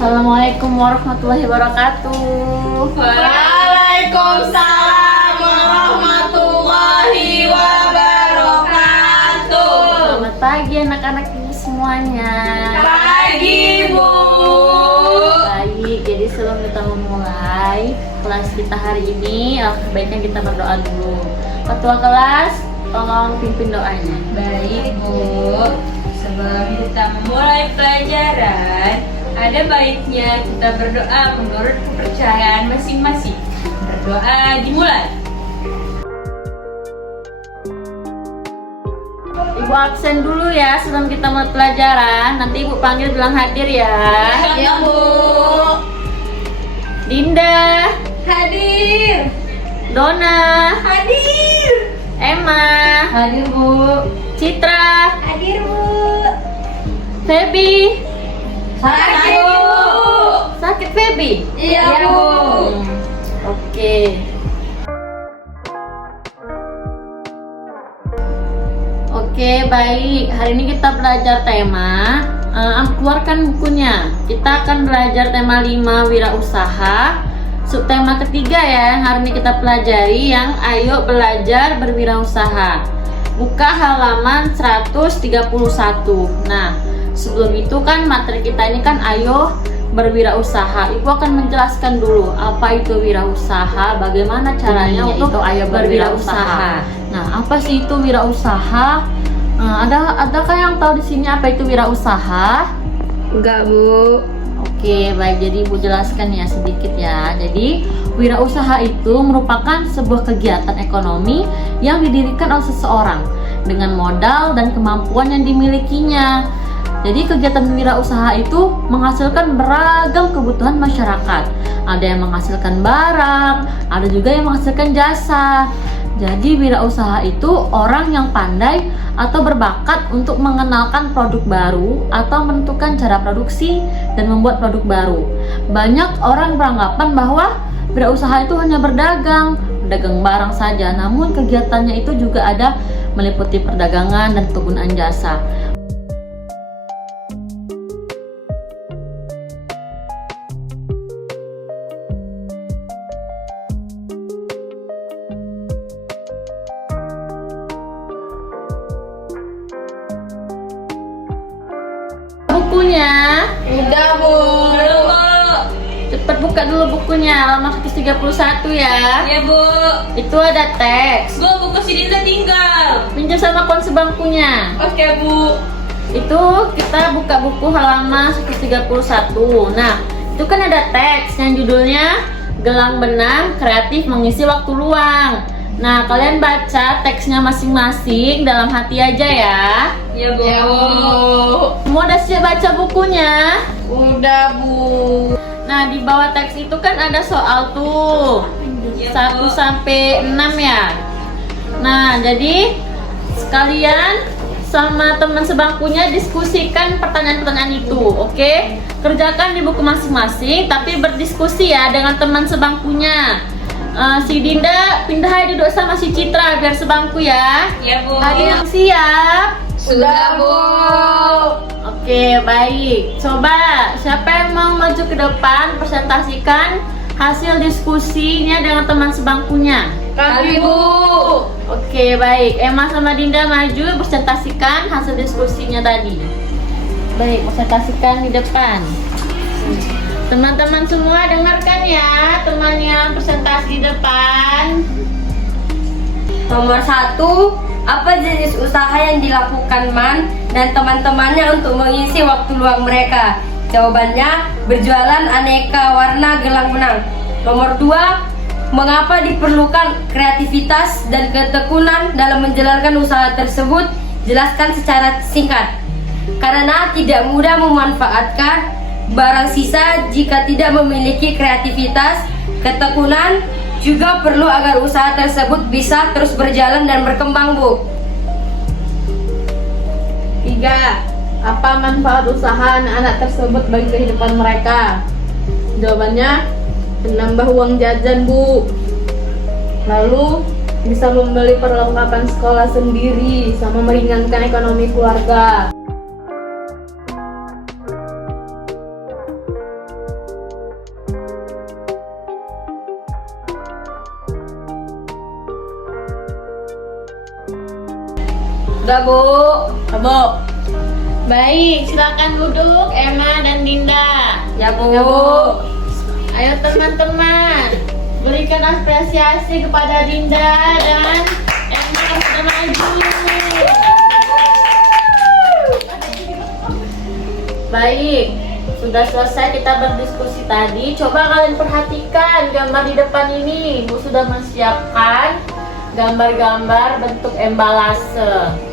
Assalamualaikum warahmatullahi wabarakatuh. Waalaikumsalam warahmatullahi wabarakatuh. Selamat pagi anak-anak ibu semuanya. Pagi Bu. Baik, jadi sebelum kita memulai kelas kita hari ini, baiknya kita berdoa dulu. Ketua kelas, tolong pimpin doanya. Baik Bu. Sebelum kita memulai pelajaran, ada baiknya kita berdoa menurut kepercayaan masing-masing. Berdoa dimulai. Ibu absen dulu ya sebelum kita mulai pelajaran. Nanti ibu panggil bilang hadir ya. Ya Bu. Dinda, Hadir. Dona, Hadir. Emma, Hadir Bu. Citra, Hadir Bu. Feby. Hadir Bu. Sakit Feby? Iya Bu. Oke. Oke, baik. Hari ini kita belajar tema. Keluarkan bukunya. Kita akan belajar tema 5 wirausaha. Subtema ketiga ya yang hari ini kita pelajari, yang ayo belajar berwirausaha. Buka halaman 131. Nah, sebelum itu kan materi kita ini kan ayo berwirausaha. Ibu akan menjelaskan dulu apa itu wirausaha, bagaimana caranya untuk ayo berwirausaha. Nah, apa sih itu wirausaha? Adakah yang tahu di sini apa itu wirausaha? Enggak Bu. Oke, baik. Jadi Ibu jelaskan ya sedikit ya. Jadi, wirausaha itu merupakan sebuah kegiatan ekonomi yang didirikan oleh seseorang dengan modal dan kemampuan yang dimilikinya. Jadi, kegiatan wirausaha itu menghasilkan beragam kebutuhan masyarakat. Ada yang menghasilkan barang, ada juga yang menghasilkan jasa. Jadi, wirausaha itu orang yang pandai atau berbakat untuk mengenalkan produk baru atau menentukan cara produksi dan membuat produk baru. Banyak orang beranggapan bahwa wirausaha itu hanya berdagang barang saja, namun kegiatannya itu juga ada meliputi perdagangan dan penggunaan jasa. Bukunya Udah Bu. cepet buka dulu bukunya, halaman 131 ya. Iya Bu. Itu ada teks. Bu, buku si Dinda tinggal. Pinjam sama kawan sebangkunya. Oke Bu. Itu kita buka buku halaman 131. Nah, itu kan ada teks yang judulnya Gelang Benang Kreatif Mengisi Waktu Luang. Nah, kalian baca teksnya masing-masing dalam hati aja ya. Iya Bu. Ya Bu. Semua udah siap baca bukunya? Udah Bu. Nah, di bawah teks itu kan ada soal tuh. 1 sampai 6 ya. Nah, jadi sekalian sama teman sebangkunya diskusikan pertanyaan-pertanyaan itu, oke? Kerjakan di buku masing-masing, tapi berdiskusi ya dengan teman sebangkunya. Si Dinda pindah aja duduk sama si Citra biar sebangku ya. Iya Bu. Ada yang siap? Sudah Bu. Oke, baik. Coba siapa yang mau maju ke depan presentasikan hasil diskusinya dengan teman sebangkunya? Kami Bu. Oke, baik. Emma sama Dinda maju presentasikan hasil diskusinya tadi. Baik, presentasikan di depan. Teman-teman semua dengarkan ya, teman yang presentasi di depan. Nomor 1, apa jenis usaha yang dilakukan Man dan teman-temannya untuk mengisi waktu luang mereka? Jawabannya, berjualan aneka warna gelang benang. Nomor 2, mengapa diperlukan kreativitas dan ketekunan dalam menjalankan usaha tersebut? Jelaskan secara singkat. Karena tidak mudah memanfaatkan barang sisa jika tidak memiliki kreativitas, ketekunan juga perlu agar usaha tersebut bisa terus berjalan dan berkembang Bu. 3. Apa manfaat usaha anak-anak tersebut bagi kehidupan mereka? Jawabannya, menambah uang jajan Bu. Lalu bisa membeli perlengkapan sekolah sendiri sama meringankan ekonomi keluarga. Sudah, Bu. Bu. Baik, silakan duduk Emma dan Dinda. Ya, Bu. Ya, Bu. Ayo teman-teman, berikan apresiasi kepada Dinda dan Emma yang sudah maju. Baik, sudah selesai kita berdiskusi tadi. Coba kalian perhatikan gambar di depan ini. Bu sudah menyiapkan gambar-gambar bentuk embalase.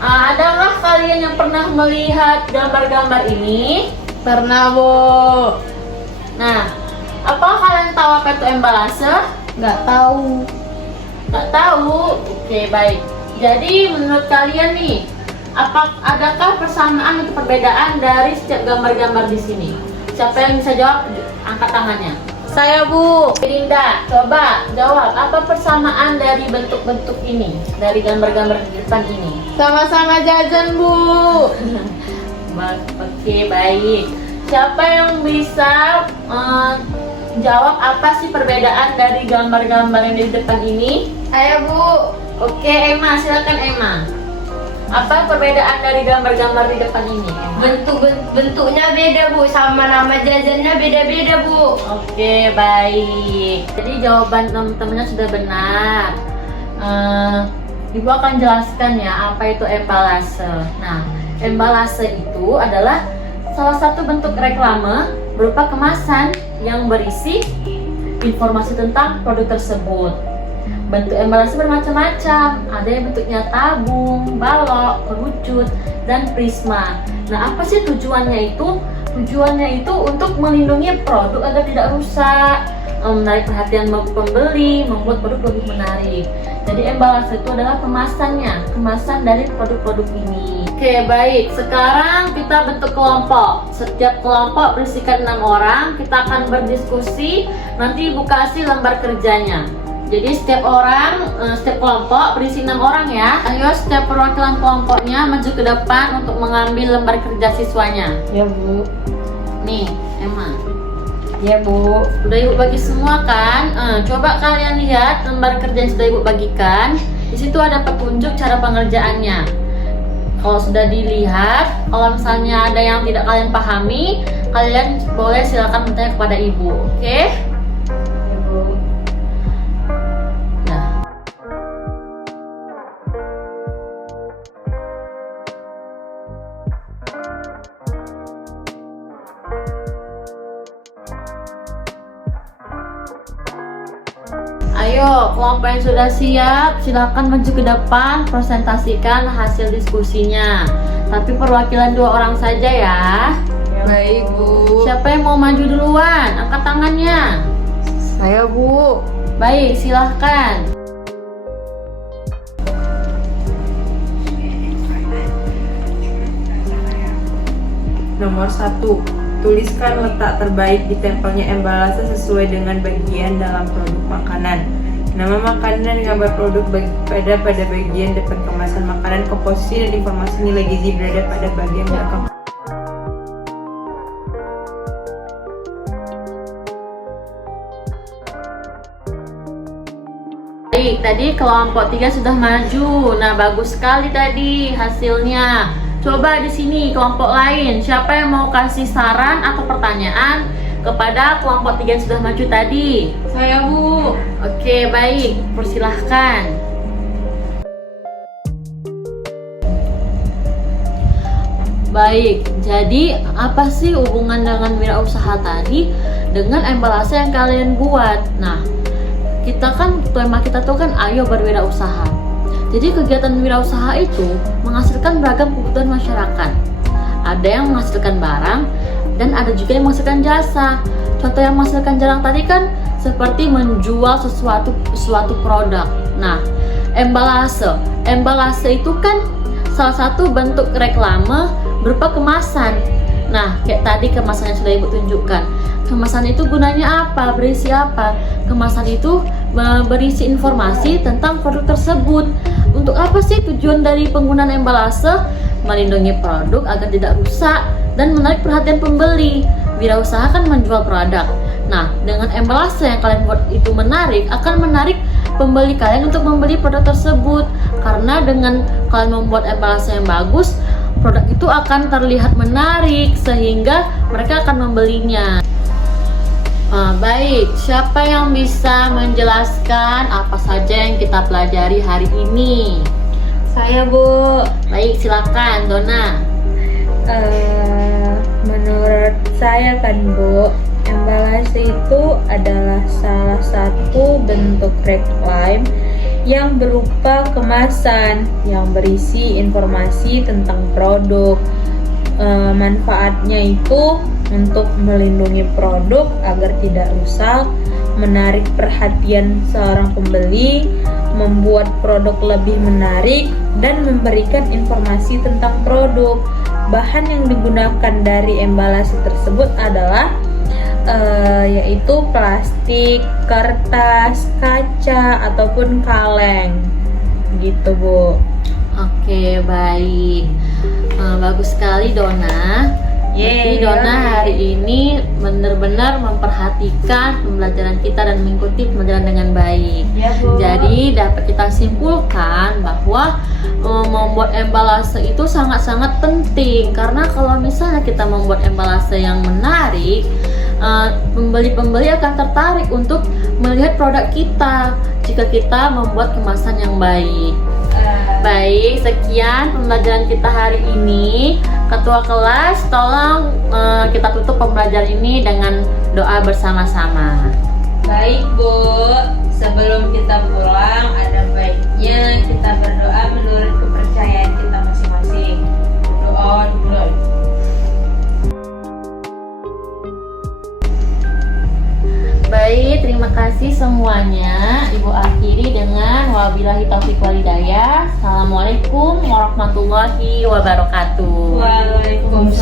Adakah kalian yang pernah melihat gambar-gambar ini? Pernah, Bu. Nah, apa kalian tahu apa itu embalase? Nggak tahu. Nggak tahu? Oke, baik. Jadi menurut kalian nih, adakah persamaan atau perbedaan dari setiap gambar-gambar di sini? Siapa yang bisa jawab? Angkat tangannya. Saya, Bu. Dinda, coba jawab apa persamaan dari bentuk-bentuk ini, dari gambar-gambar di depan ini? Sama-sama jajan, Bu. Oke, baik. Siapa yang bisa jawab apa sih perbedaan dari gambar-gambar yang di depan ini? Ayo, Bu. Oke, Emma, silakan Emma. Apa perbedaan dari gambar-gambar di depan ini, Emma? Bentuknya beda, Bu, sama nama jajannya beda-beda, Bu. Oke, baik. Jadi jawaban teman-temannya sudah benar. Ibu akan jelaskan ya apa itu embalase. Nah, embalase itu adalah salah satu bentuk reklame berupa kemasan yang berisi informasi tentang produk tersebut. Bentuk embalase bermacam-macam, ada yang bentuknya tabung, balok, kerucut, dan prisma. Nah, apa sih tujuannya itu? Tujuannya itu untuk melindungi produk agar tidak rusak, menarik perhatian pembeli, membuat produk lebih menarik. Jadi embalase itu adalah kemasannya, kemasan dari produk-produk ini. Oke, baik. Sekarang kita bentuk kelompok. Setiap kelompok berisikan 6 orang. Kita akan berdiskusi. Nanti Ibu kasih lembar kerjanya. Jadi setiap kelompok berisi 6 orang ya. Ayo setiap perwakilan kelompoknya maju ke depan untuk mengambil lembar kerja siswanya. Ya, Bu. Nih, Emma. Ya, Bu. Udah Ibu bagi semua kan? Coba kalian lihat lembar kerja yang sudah Ibu bagikan. Di situ ada petunjuk cara pengerjaannya. Kalau sudah dilihat, kalau misalnya ada yang tidak kalian pahami, kalian boleh silakan bertanya kepada Ibu. Oke? Ya, Bu. Nah. Ayo, kelompok yang sudah siap, silakan maju ke depan, presentasikan hasil diskusinya. Tapi perwakilan 2 orang saja ya. Baik, Bu. Siapa yang mau maju duluan? Angkat tangannya. Saya, Bu. Baik, silahkan. Nomor 1. Tuliskan letak terbaik ditempelnya embalase sesuai dengan bagian dalam produk makanan. Nama makanan dan gambar produk pada bagian depan kemasan makanan, komposisi dan informasi nilai gizi berada pada bagian belakang. Baik, tadi kelompok 3 sudah maju. Nah, bagus sekali tadi hasilnya. Coba di sini kelompok lain, siapa yang mau kasih saran atau pertanyaan kepada kelompok 3 yang sudah maju tadi? Saya, Bu. Oke, baik, persilahkan. Baik, jadi apa sih hubungan dengan wirausaha tadi dengan embalase yang kalian buat? Nah, tema kita tuh kan ayo berwirausaha. Jadi kegiatan wirausaha itu menghasilkan beragam kebutuhan masyarakat. Ada yang menghasilkan barang dan ada juga yang menghasilkan jasa. Contoh yang menghasilkan barang tadi kan seperti menjual suatu produk. Nah, embalase itu kan salah satu bentuk reklame berupa kemasan. Nah, kayak tadi kemasan yang sudah Ibu tunjukkan. Kemasan itu gunanya apa? Berisi apa? Kemasan itu berisi informasi tentang produk tersebut. Untuk apa sih tujuan dari penggunaan embalase? Melindungi produk agar tidak rusak dan menarik perhatian pembeli. Wirausaha kan menjual produk. Nah, dengan embalase yang kalian buat itu akan menarik pembeli kalian untuk membeli produk tersebut. Karena dengan kalian membuat embalase yang bagus, produk itu akan terlihat menarik sehingga mereka akan membelinya. Baik, siapa yang bisa menjelaskan apa saja yang kita pelajari hari ini? Saya, Bu. Baik, silakan Dona. Menurut saya kan, Bu, embalase itu adalah salah satu bentuk reklam yang berupa kemasan yang berisi informasi tentang produk. Manfaatnya itu untuk melindungi produk agar tidak rusak, menarik perhatian seorang pembeli, membuat produk lebih menarik, dan memberikan informasi tentang produk. Bahan yang digunakan dari embalase tersebut adalah yaitu plastik, kertas, kaca, ataupun kaleng. Gitu, Bu. Oke, baik. Bagus sekali Dona. Jadi Dona hari ini benar-benar memperhatikan pembelajaran kita dan mengikuti pembelajaran dengan baik. Ya, Bu. Jadi dapat kita simpulkan bahwa membuat embalase itu sangat-sangat penting, karena kalau misalnya kita membuat embalase yang menarik, pembeli-pembeli akan tertarik untuk melihat produk kita jika kita membuat kemasan yang baik. Baik, sekian pembelajaran kita hari ini. Ketua kelas, tolong kita tutup pembelajaran ini dengan doa bersama-sama. Baik, Bu. Sebelum kita pulang, ada baiknya kita berdoa menurut kepercayaan kita masing-masing. Doa dulu. Baik, terima kasih semuanya. Ibu akhiri dengan wabillahi taufiq walhidayah. Assalamualaikum warahmatullahi wabarakatuh. Waalaikumsalam.